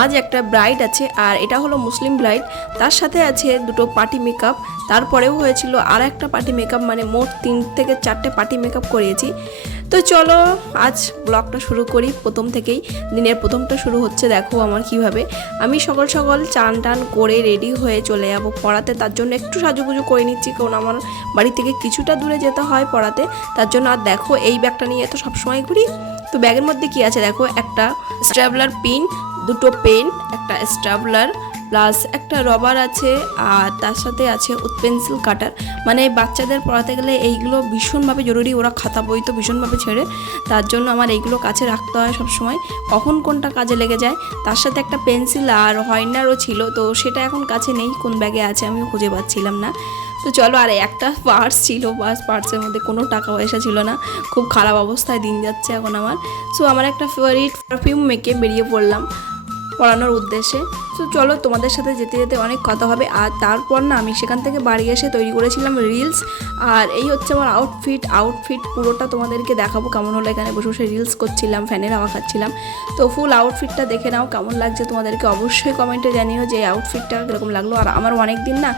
আজ একটা ব্রাইড আছে আর এটা হলো মুসলিম ব্রাইড তার সাথে আছে দুটো পার্টি মেকআপ। তারপরেও হয়েছিল আর একটা পার্টি মেকআপ মানে মোট তিন থেকে চারটে পার্টি মেকআপ করিয়েছি। তো চলো, আজ ব্লগটা শুরু করি প্রথম থেকেই। দিনের প্রথমটা শুরু হচ্ছে, দেখো আমার কীভাবে। আমি সকাল সকাল চান টান করে রেডি হয়ে চলে যাব পড়াতে। তার জন্য একটু সাজুগুজু করে নিচ্ছি, কারণ আমার বাড়ি থেকে কিছুটা দূরে যেতে হয় পড়াতে। তার জন্য আর দেখো, এই ব্যাগটা নিয়ে তো সবসময় ঘুরি। তো ব্যাগের মধ্যে কি আছে দেখো? একটা স্ট্যাবলার পিন দুটো পেন, একটা স্ট্যাবলার প্লাস একটা রবার আছে, আর তার সাথে আছে পেন্সিল কাটার। মানে বাচ্চাদের পড়াতে গেলে এইগুলো ভীষণভাবে জরুরি, ওরা খাতা বই তো ভীষণভাবে ছেড়ে। তার জন্য আমার এইগুলো কাছে রাখতে হয় সবসময়। কখন কোনটা কাজে লেগে যায়, তার সাথে একটা পেন্সিল আর হোয়াইনারও ছিল, তো সেটা এখন কাছে নেই, কোন ব্যাগে আছে আমিও খুঁজে পাচ্ছিলাম না। তো চলো, আর একটা পার্স ছিল বাস পার্সের মধ্যে কোনো টাকা পয়সা ছিল না। খুব খারাপ অবস্থায় দিন যাচ্ছে এখন আমার। সো আমার একটা ফেভারিট পারফিউম মেকে বেরিয়ে পড়লাম। পড়ানোর উদ্দেশ্যে। তো চলো তোমাদের সাথে যেতে যেতে অনেক কথা হবে। আর তারপর না আমি সেখান থেকে বাড়ি এসে তৈরি করেছিলাম রিলস আর এই হচ্ছে আমার আউটফিট আউটফিট পুরোটা তোমাদেরকে দেখাবো কেমন হলো এখানে বসে বসে রিলস করছিলাম ফ্যানের হাওয়া খাচ্ছিলাম। তো ফুল আউটফিটটা দেখে নাও কেমন লাগছে তোমাদেরকে। অবশ্যই কমেন্টে জানিও যে আউটফিটটা কীরকম লাগল। আর আমার অনেক দিন না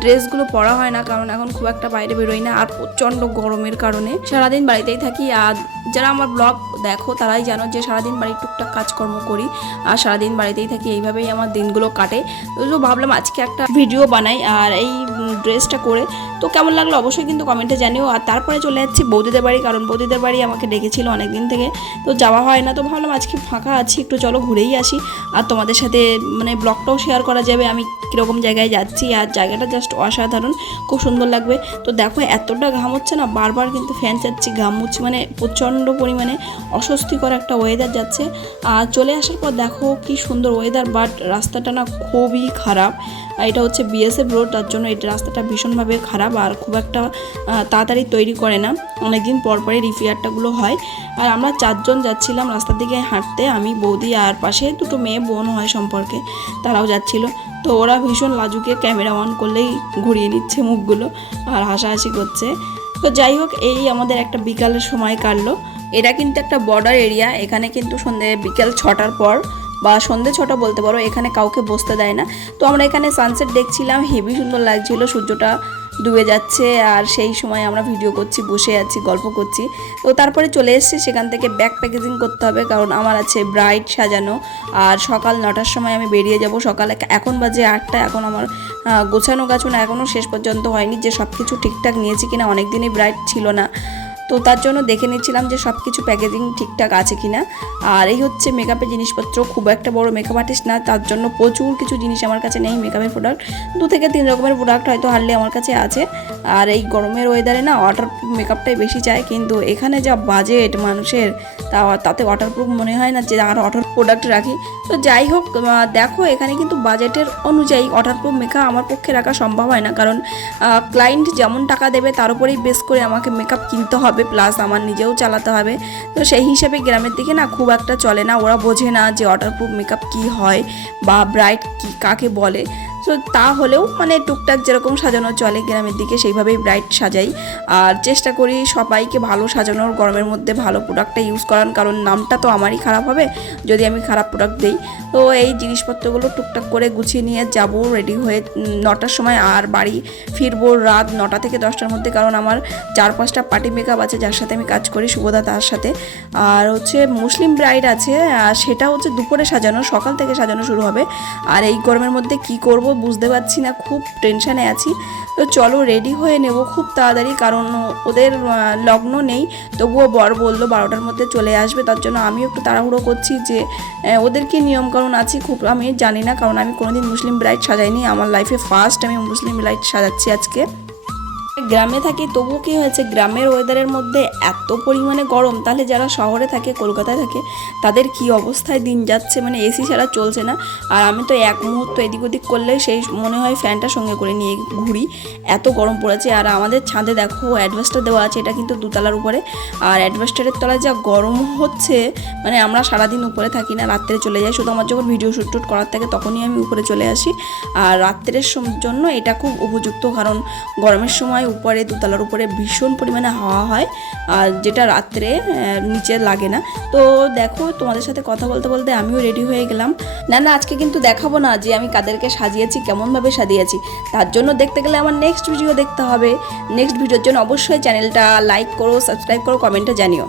ড্রেসগুলো পরা হয় না। কারণ এখন খুব একটা বাইরে বেরোই না। আর প্রচণ্ড গরমের কারণে সারাদিন বাড়িতেই থাকি। আর যারা আমার ব্লগ দেখো তারাই জানো যে সারাদিন বাড়ির টুকটাক কাজকর্ম করি আর সারাদিন বাড়িতেই থাকি, এইভাবেই আমার দিনগুলো কাটে। তো ভাবলাম আজকে একটা ভিডিও বানাই আর এই ড্রেসটা করে। তো কেমন লাগল অবশ্যই কিন্তু কমেন্টে জানিও। আর তারপরে চলে যাচ্ছি বৌদিদের বাড়ি, কারণ বৌদিদের বাড়ি আমাকে ডেকেছিল অনেক দিন থেকে। তো যাওয়া হয় না, তো ভাবলাম আজকে ফাঁকা আছি, একটু চলো ঘুরেই আসি। আর তোমাদের সাথে মানে ব্লগটাও শেয়ার করা যাবে। আমি কীরকম জায়গায় যাচ্ছি আর জায়গাটা জাস্ট অসাধারণ, খুব সুন্দর লাগবে। তো দেখো এতটা ঘাম হচ্ছে না, বারবার কিন্তু ফ্যান চাচ্ছি, ঘাম হচ্ছে মানে প্রচণ্ড পরিমাণে অস্বস্তিকর একটা ওয়েদার যাচ্ছে। আর চলে আসার পর দেখো কি সুন্দর ওয়েদার বাট রাস্তাটা না খুবই খারাপ। এটা হচ্ছে বিএসএফ রোড তার জন্য এই রাস্তাটা ভীষণভাবে খারাপ আর খুব একটা তাড়াতাড়ি তৈরি করে না। অনেকদিন পর পরে রিপেয়ারটাগুলো হয়। আর আমরা চারজন যাচ্ছিলাম রাস্তার দিকে হাঁটতে, আমি, বৌদি আর পাশে দুটো মেয়ে, বোন হয় সম্পর্কে, তারাও যাচ্ছিল। তো ওরা ভীষণ লাজুকে ক্যামেরা অন করলেই ঘুরিয়ে নিচ্ছে মুখগুলো আর হাসাহাসি করছে। তো যাই হোক, এই আমাদের একটা বিকালের সময় কাটলো। এটা কিন্তু একটা বর্ডার এরিয়া এখানে কিন্তু সন্ধে বিকাল ছটার পর বা সন্ধে ছটা বলতে পারো, এখানে কাউকে বসতে দেয় না। তো আমরা এখানে সানসেট দেখছিলাম হেভি সুন্দর লাগছিল, সূর্যটা ডুবে যাচ্ছে আর সেই সময় আমরা ভিডিও করছি, বসে আছি, গল্প করছি। তো তারপরে চলে এসেছি, সেখান থেকে ব্যাক প্যাকেজিং করতে হবে, কারণ আমার আছে ব্রাইট সাজানো। আর সকাল নটার সময় আমি বেরিয়ে যাব, সকালে এখন বাজে আটটা, এখন আমার গোছানো গাছানো এখনও শেষ পর্যন্ত হয়নি যে সব কিছু ঠিকঠাক নিয়েছি কিনা অনেক দিনই ব্রাইট ছিল না। তো তার জন্য দেখে নিচ্ছিলাম যে সব কিছু প্যাকেজিং ঠিকঠাক আছে কিনা। আর এই হচ্ছে মেকআপের জিনিসপত্র, খুব একটা বড় মেকআপ আর্টিস্ট না, তার জন্য প্রচুর কিছু জিনিস আমার কাছে নেই মেকআপের প্রোডাক্ট দু থেকে তিন রকমের প্রোডাক্ট হয়তো হারলে আমার কাছে আছে। আর এই গরমের ওয়েদারে না ওয়াটার মেকআপটাই বেশি চাই, কিন্তু এখানে যা বাজেট মানুষের, তা তাতে ওয়াটারপ্রুফ মনে হয় না যে আর ওয়াটার প্রোডাক্ট রাখি। তো যাই হোক দেখো এখানে কিন্তু বাজেটের অনুযায়ী ওয়াটারপ্রুফ মেকআপ আমার পক্ষে রাখা সম্ভব হয় না। কারণ ক্লায়েন্ট যেমন টাকা দেবে তার উপরেই বেস করে আমাকে মেকআপ কিনতে হবে। প্লাস আমার নিজেও চালাতে হবে। তো সেই হিসেবে গ্রামের দিকে না খুব একটা চলে না। ওরা বোঝে না যে ওয়াটারপ্রুফ মেকআপ কী হয় বা ব্রাইট কী, কাকে বলে। তো তা হলেও মানে টুকটাক যেরকম সাজানো চলে গ্রামের দিকে, সেইভাবেই ব্রাইট সাজাই। আর চেষ্টা করি সবাইকে ভালো সাজানোর, গরমের মধ্যে ভালো প্রোডাক্টটা ইউজ করার, কারণ নামটা তো আমারই খারাপ হবে, যদি আমি খারাপ প্রোডাক্ট দিই। তো এই জিনিসপত্রগুলো টুকটাক করে গুছিয়ে নিয়ে যাব রেডি হয়ে নটার সময় আর বাড়ি ফিরবো রাত নটা থেকে দশটার মধ্যে, কারণ আমার চার পাঁচটা পার্টি মেকআপ আছে, যার সাথে আমি কাজ করি শুভদা তার সাথে। আর হচ্ছে মুসলিম ব্রাইড আছে সেটা হচ্ছে দুপুরে সাজানো, সকাল থেকে সাজানো শুরু হবে। আর এই গরমের মধ্যে কি করব বুঝতে পারছি না, খুব টেনশানে আছি। তো চলো রেডি হয়ে নেব খুব তাড়াতাড়ি, কারণ ওদের লগ্ন নেই। তবুও বর বলল বারোটার মধ্যে চলে আসবে, তার জন্য আমিও একটু তাড়াহুড়ো করছি যে ওদের কি নিয়মকানুন আছে খুব আমি জানি না, কারণ আমি কোনোদিন মুসলিম ব্রাইড সাজাইনি। আমার লাইফে ফার্স্ট আমি মুসলিম ব্রাইড সাজাচ্ছি আজকে। গ্রামে থাকি, তবুও কি হয়েছে, গ্রামের ওয়েদারের মধ্যে এত পরিমাণে গরম, তাহলে যারা শহরে থাকে, কলকাতায় থাকে, তাদের কি অবস্থায় দিন যাচ্ছে? মানে এসি ছাড়া চলছে না। আর আমি তো এক মুহূর্ত এদিক ওদিক করলে সেই মনে হয় ফ্যানটা সঙ্গে করে নিয়ে ঘুরি। এত গরম পড়েছে। আর আমাদের ছাদে দেখো অ্যাডভাস্টার দেওয়া আছে, এটা কিন্তু দুতলার উপরে। আর অ্যাডভাস্টারের তলায় যা গরম হচ্ছে মানে আমরা সারাদিন উপরে থাকি না, রাত্রে চলে যাই। শুধু আমার যখন ভিডিও শ্যুট টুট করার থাকে, তখনই আমি উপরে চলে আসি। আর রাত্রের জন্য এটা খুব উপযুক্ত কারণ। গরমের সময় উপরে, দোতলার উপরে ভীষণ পরিমাণে হাওয়া হয়, আর যেটা রাত্রে নিচে লাগে না। তো দেখো, তোমাদের সাথে কথা বলতে বলতে আমিও রেডি হয়ে গেলাম। না না, আজকে কিন্তু দেখাবো না যে আমি কাদেরকে সাজিয়েছি, কেমনভাবে সাজিয়েছি। তার জন্য দেখতে গেলে আমার নেক্সট ভিডিও দেখতে হবে। নেক্সট ভিডিওর জন্য অবশ্যই চ্যানেলটা লাইক করো সাবস্ক্রাইব করো কমেন্টে জানিও।